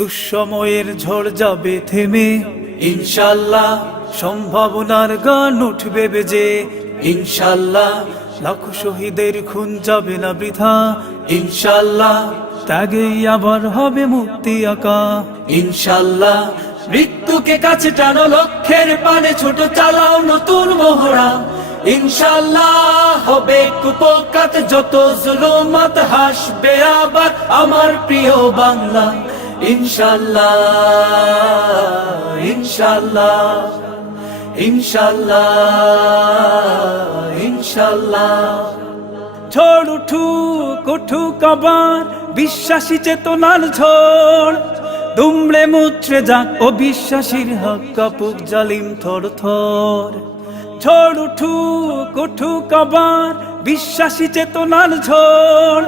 দুঃসময়ের ঝড় যাবে থেমে, ইনশাল্লাহ সম্ভাবনার গান উঠবে বেজে। ইনশাল্লাহ লাখো শহীদের খুন যাবে না বৃথা। ইনশাল্লাহ ত্যাগেই আবার হবে মুক্তি আঁকা। ইনশাল্লাহ মৃত্যুকে কাছে টানো, লক্ষ্যের পানে ছোট চালাও নতুন মহড়া। ইনশাল্লাহ হবে কুপোকাত যত জুলুমাত, হাসবে আবার আমার প্রিয় বাংলা। ইনশাল্লাহ ইনশাল্লাহ ইনশাল্লাহ ইনশাল্লাহ। ঝড় উঠুক উঠুক আবার বিশ্বাসী চেতনার ঝড়, দুমড়ে মুচড়ে যাক অবিশ্বাসীর হক, কাপুক জালিম থর থর। ঝড় উঠুক উঠুক আবার বিশ্বাসী চেতনার ঝড়,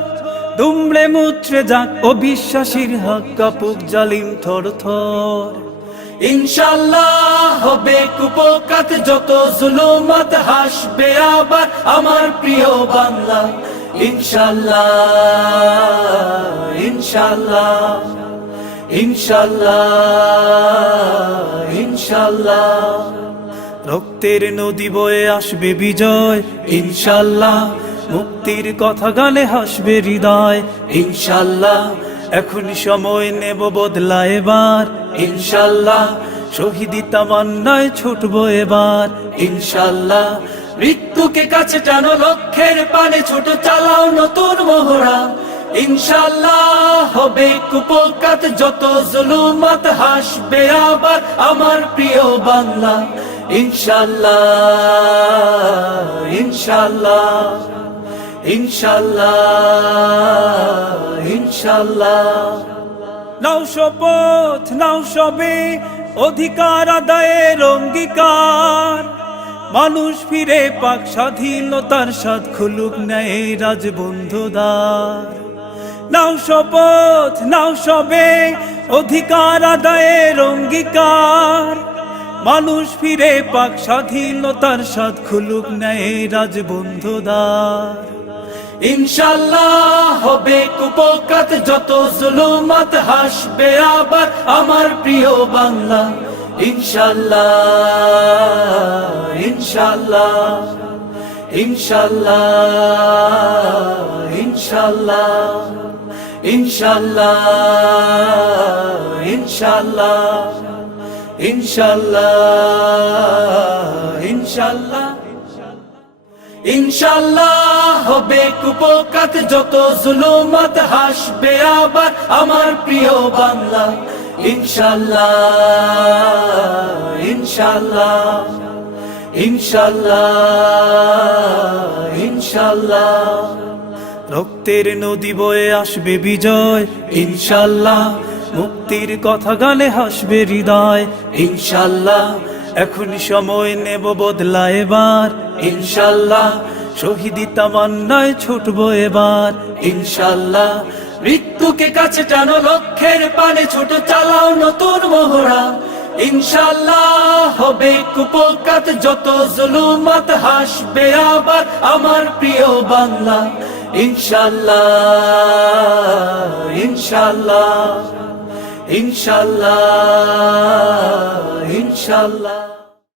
দুমড়ে মুচড়ে যাক অবিশ্বাসীর হক, কাপুক জালিম থর থর। ইনশাল্লাহ হবে কুপোকাত যত জুলুমাত, হাসবে আবার আমার প্রিয় বাংলা। ইনশাল্লাহ ইনশাল্লাহ ইনশাল্লাহ ইনশাল্লাহ। রক্তের নদী বয়ে আসবে বিজয়, ইনশাল্লাহ মুক্তির কথা গালে হাসবে হৃদয়। ইনশাল্লাহ এখনই সময় নেব বদলা এবার। ইনশাল্লাহ শহীদি তামান্নায় ছুটবো এবার। ইনশাল্লাহ মৃত্যুকে কাছে টানো, লক্ষ্যের পানে ছোট চালাও নতুন মহড়া। ইনশাল্লাহ হবে কুপোকাত যত জুলুমাত, হাসবে আবার আমার প্রিয় বাংলা। ইনশাল্লাহ ইনশাল্লাহ ইনশাল্লাহ ইনশাল্লাহ। নাও শপথ নাও সবে অধিকার আদায়ের অঙ্গীকার, মানুষ ফিরে পাক স্বাধীনতার স্বাদ, খুলুক ন্যায় রাজবন্ধুদ্বার। নাও শপথ নাও সবে অধিকার আদায়ের অঙ্গীকার, মানুষ ফিরে পাক স্বাধীনতার স্বাদ, খুলুক ন্যায় রাজবন্ধুদ্বার। ইনশাল্লাহ হবে কুপোকাত যত জুলুমাত, হাসবে আবার আমার প্রিয় বাংলা। ইনশাল্লাহ ইনশাল্লাহ ইনশাল্লাহ ইনশাল্লাহ ইনশাল্লাহ ইনশাল্লাহ ইনশাল্লাহ ইনশাল্লাহ। ইনশাল্লাহ হবে কুপোকাত যত জুলুমাত, হাসবে আবার আমার প্রিয় বাংলা। ইনশাল্লাহ ইনশাল্লাহ ইনশাল্লাহ ইনশাল্লাহ। রক্তের নদী বয়ে আসবে বিজয়, ইনশাল্লাহ মুক্তির কথা গালে হাসবে হৃদয়। ইনশাল্লাহ এখনই সময় নেব বদলা এবার। ইনশাল্লাহ শহীদি তামান্নায় ছুটবো এবার। ইনশাল্লাহ মৃত্যুকে কাছে টানো, লক্ষ্যের পানে ছোট চালাও নতুন মহড়া। ইনশাল্লাহ হবে কুপোকাত যত জুলুমাত, হাসবে আবার আমার প্রিয় বাংলা। ইনশাল্লাহ ইনশাল্লাহ ইনশাল্লাহ ইনশাল্লাহ।